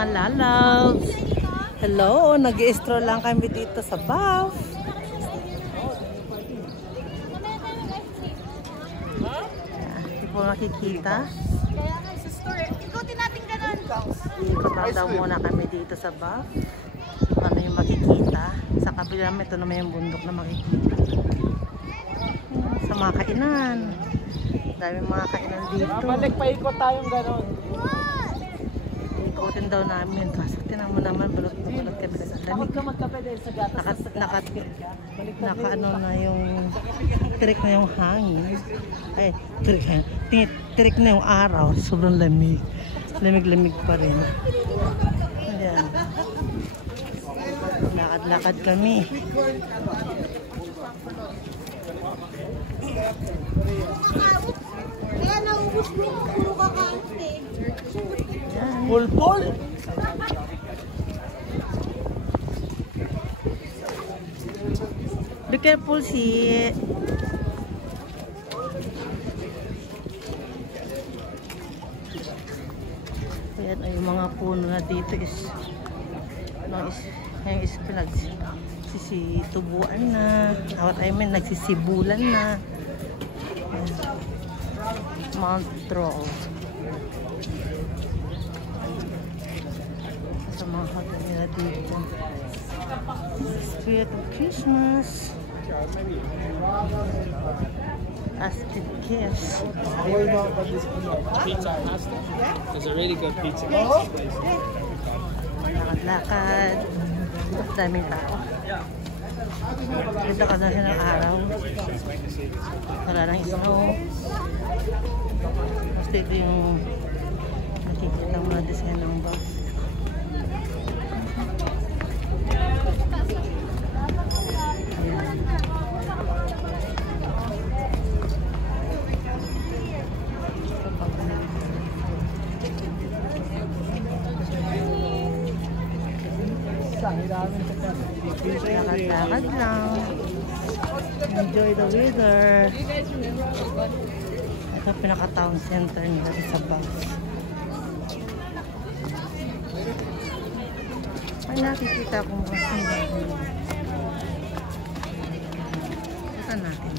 mga lalabs. Hello, nag-i-stroll lang kami dito sa Bath. Hindi po makikita. Kaya nga sa store, ikutin natin ganun. Ikot daw muna kami dito sa Bath. Ano yung makikita. Sa kabila naman, ito naman yung bundok na makikita. Sa mga kainan. Dami mga kainan dito. Balik paikot tayong ganon. Ikutin daw namin. Kaso tinan mo naman, balot na balot kami sa Takot lamig. ka magkape dahil sa gatas. Naka ano na yung tirik na yung hangin. Ay, tirik na yung araw. Sobrang lamig. Lamig-lamig pa rin. Ayan. Lakad-lakad kami. Kaya naubos mo, puro kakante. Pulpol! Be careful, si ayan ay yung mga puno na dito is yung is nagsisitubuan na. What I mean, nagsisibulan na. Ayan. Mount Roll. Sa mga hotel nila dito. Spirit of Christmas. Astic Kiss. Pizza pasta. It's a really good pizza. Lakad-lakad. Daming tao. Ganda kasi ng araw. Wala nang snow. Basta ito yung nakikita mo na design ng bus. Lakad-lakad lang. Enjoy the weather. Ito pinaka-town center nila sa Bath. Ay, nakikita ko mga saan natin?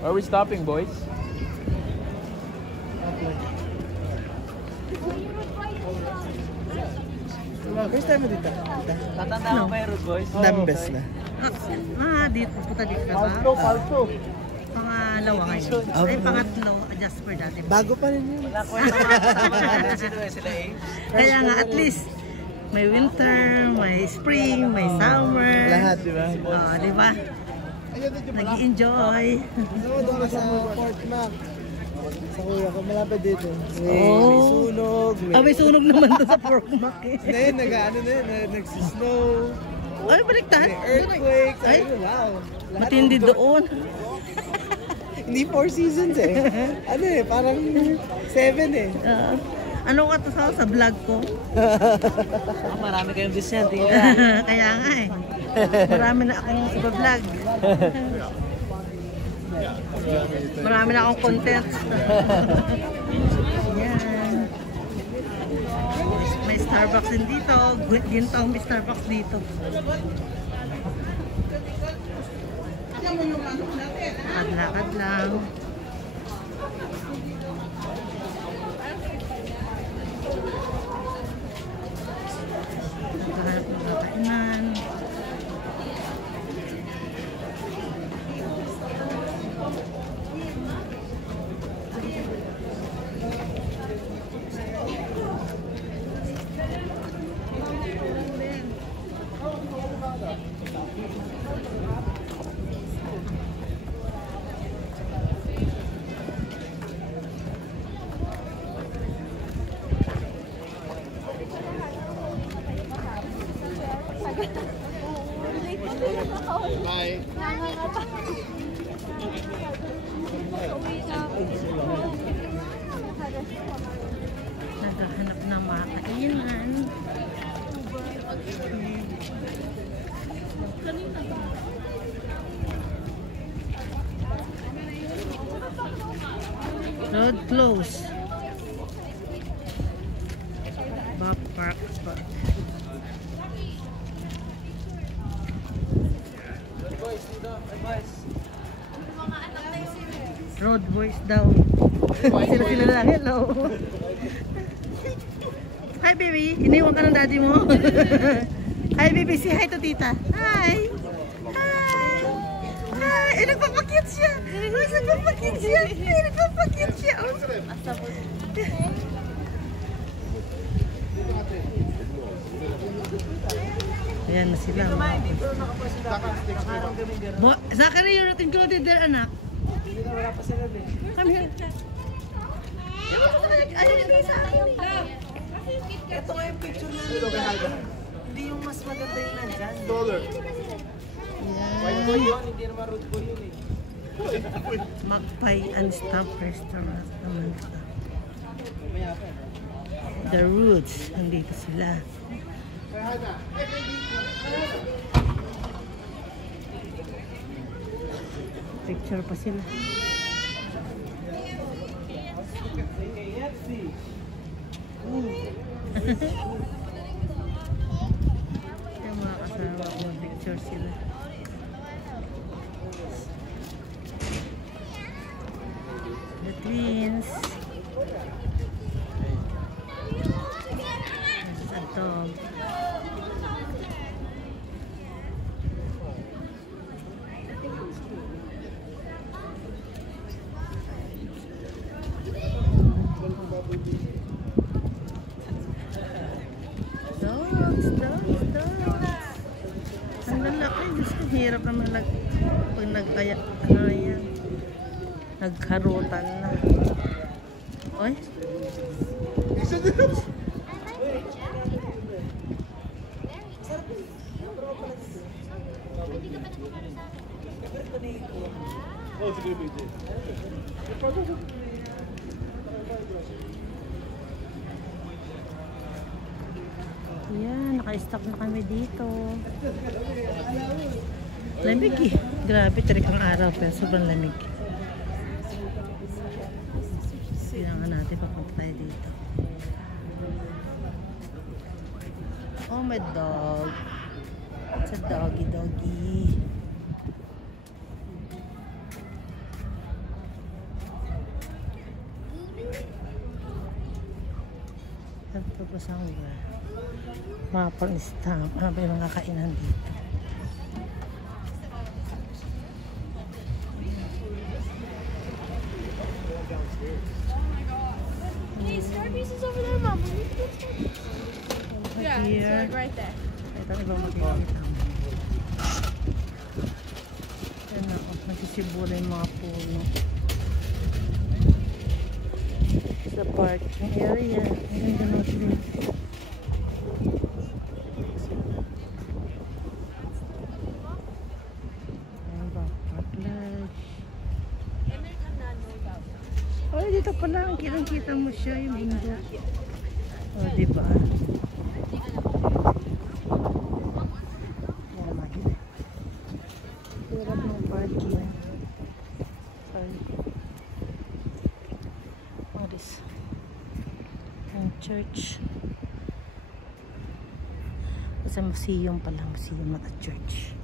Where are we stopping, boys? First time mo dito? Tatanda mo ba yung road, boys? Daming best na. Dito, punta dito na ba? Palto. Pangalawa ngayon. Ay, pangatlo, adjust for dati. Bago pa rin yun. Sila eh. Kaya nga, at least, may winter, may spring, may summer. Lahat, di ba? Oo, di ba? Nag-i-enjoy. Doon ka sa Fort Mac. Sa kuya ko, malapit dito. May Oh. sunog. May sunog naman to sa Fort Mac eh. Ngayon, nag-ano na yun, nagsisnow. Ay, baliktad. May earthquake. Ay, Sabi ko, wow. Lahat matindi ng- doon. Hindi 4 seasons eh. Ano eh, parang 7 eh. Ano ka to sa vlog ko? Marami kayong disyente. Kaya nga eh. Marami na akong iba-vlog. Marami na akong content. Yan. May Starbucks din dito. Ginto may Starbucks dito. Lakad-lakad lang. Naghahanap ng mga kainan. Road close. Bob Park Park. Road boys daw. Sila lang. Hello. Hi baby. Iniwan ka ng daddy mo. Hi baby. Say hi to tita. Hi. Hi. Hi. Eh, nagpapakit siya. Nagpapakit siya. Nagpapakit siya. Ayan na sila. Zachary, you're not included there, anak. Come here. Ito nga yung picture na hindi yung mas maganda yung nandyan. White boy yun, hindi naman road boy yun eh. Magpay and Stamp Restaurant naman ito. The Roots, nandito sila. Picture pa sila. Yung mga kasama ko, picture sila. The twins. This is a dog. Dogs. Ang lalaki. Diyos ko, hirap naman pag nagkaya, ano yan, nagkarutan na. Oy. Yan, naka-stop na kami dito. Lamig eh. Grabe, tarik ang araw pero sobrang lamig. Kailangan natin papunta tayo dito. Oh, my dog. It's a doggy. Ito po sa lugar. Mga pang-stamp. Ano ba yung mga kainan dito? Hey, Starbucks is over there, Mom. Yeah, it's Here. like right there. Ito ibang makikita mo. Yan ako. Nagsisibula yung mga puno. Sa parking area. Ang ganda natin. Ayan ba? Park lodge. Oh, dito pala. Kitang-kita mo siya yung bundok. Oh, diba? Yan, mahirap. Hirap ng parking. Sorry. What is ang church? Sa museum pala. Museum at church.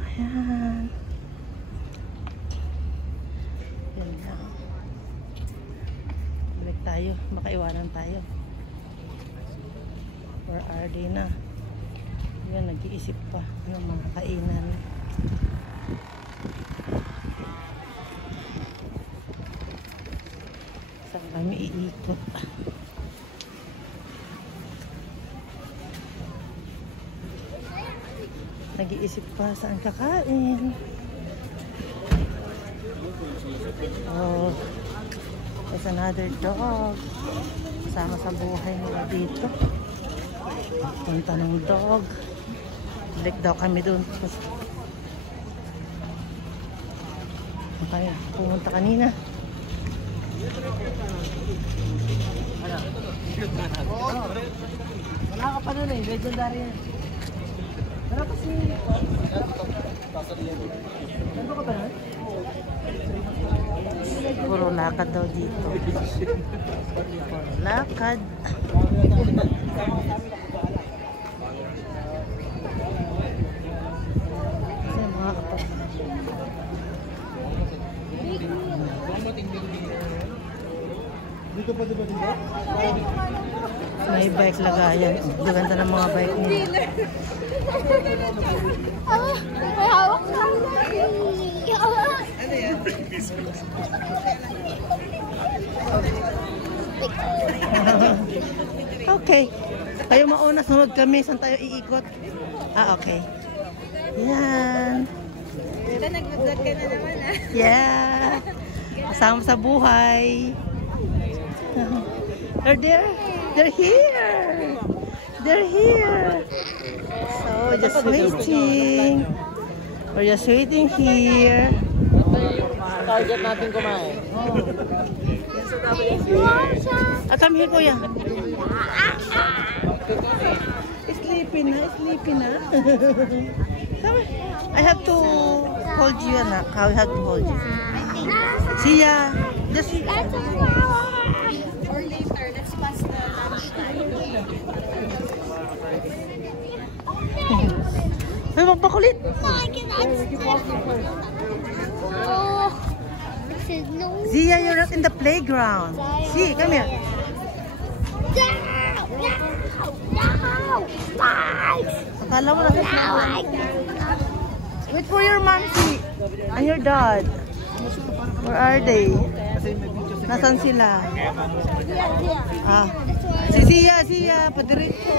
Ayan. Yan lang. Balik tayo. Makaiwanan tayo. Where are they na? Yan, nag-iisip pa ng mga kainan. Saan kami iikot? Nag-iisip pa saan kakain. Oh, there's another dog. Kasama sa buhay nila dito. Punta ng dog. Balik daw kami doon. Okay, pumunta kanina. Wala ka pa nun eh, legendary yan. Wala kasi... Nandun ka ba nun? Puro lakad daw dito. Lakad. Kasi mga kapag... Dito pa diba dito? May bike lagayan. Gaganda ng mga bike mo. May hawak lang. Ano yan? Okay. Kayo mauna, sunod kami. Saan tayo iikot? Ah, okay. Yan. Ito, nag-vlog ka na naman ah. Yeah. Kasama sa buhay. They're there. They're here. They're here. So, just waiting. We're just waiting here. Target natin kumain. Ah, come here, kuya. Sleepy na, sleepy na. Come here. I have to hold you, anak. I have to hold you. See ya. Just... That's a flower. Or later, let's pass the lunchtime. Ay, magpakulit. No, I cannot step. Oh. This is no. Zia, you're not in the playground. See, come here. No! No! No! Bye! Akala mo na. Wait for your mom, see. And your dad. Where are they? Nasaan sila? Ah. Si Zia, padiretso.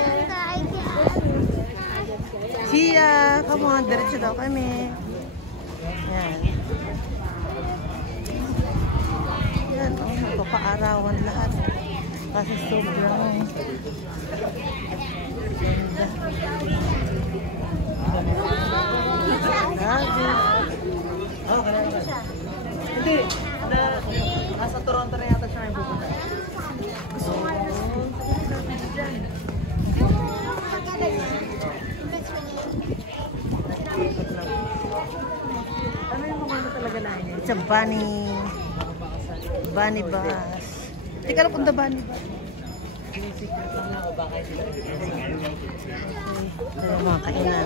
Zia, come on, diretso daw kami. Yan. Yan, oh, nagpapaarawan lahat. Kasi sobrang ganda. Oh, kailangan ka siya. Hindi. Nasa Toronto na yata siya may pupunta. Gusto ko nga Ano yung mga talaga na yun? It's a bunny bus. Hindi ka na punta bunny bus. Secret lang ako baka hindi. Pero mga kainan.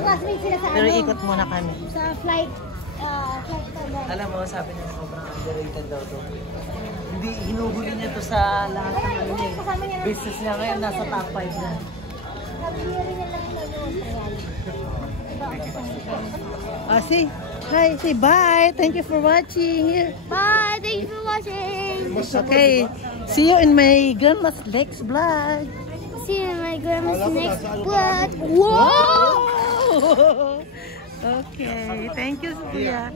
Pero ikot muna kami. Sa flight, Alam mo, sabi niya sobrang underrated daw to. Hindi, hinuhuli niya to sa lahat ng ano niya. Business niya ngayon, nasa top 5 na. Say hi, say bye. Thank you for watching. Bye! Thank you for watching! Okay, see you in my grandma's next vlog. See you in my grandma's next vlog. Whoa! Okay, thank you, Sophia.